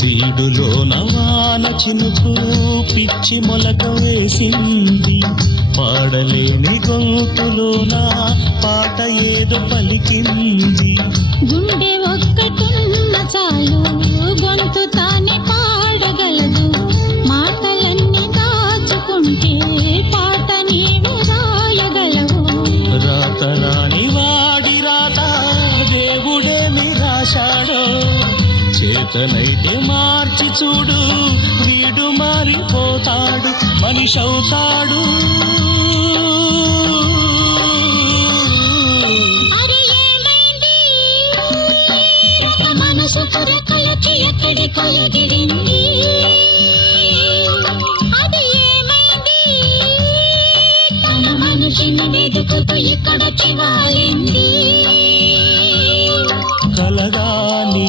వీడులో నవాన చినుకు పిచ్చి మొలక వేసింది, పాడలేని గొంతులోన పాట ఏదో పలికింది. గుండె ఒక్కటున్న చాలు గొంతు తానే పాడగలదు, మాటలన్నీ దాచుకుంటే పాట నీవు రాయగలవు. రాత రాని వాడి రాత దేవుడేమి రాశాడో, చేతనైతే మార్చి చూడు వీడు మారిపోతాడు, మనిషి అవుతాడు. మనసు కొరకలకి ఎక్కడికో ఎగిరింది, అది ఏమైంది? తన మనిషిని వెతుకుతూ ఇక్కడొచ్చి వాలింది. కలగాని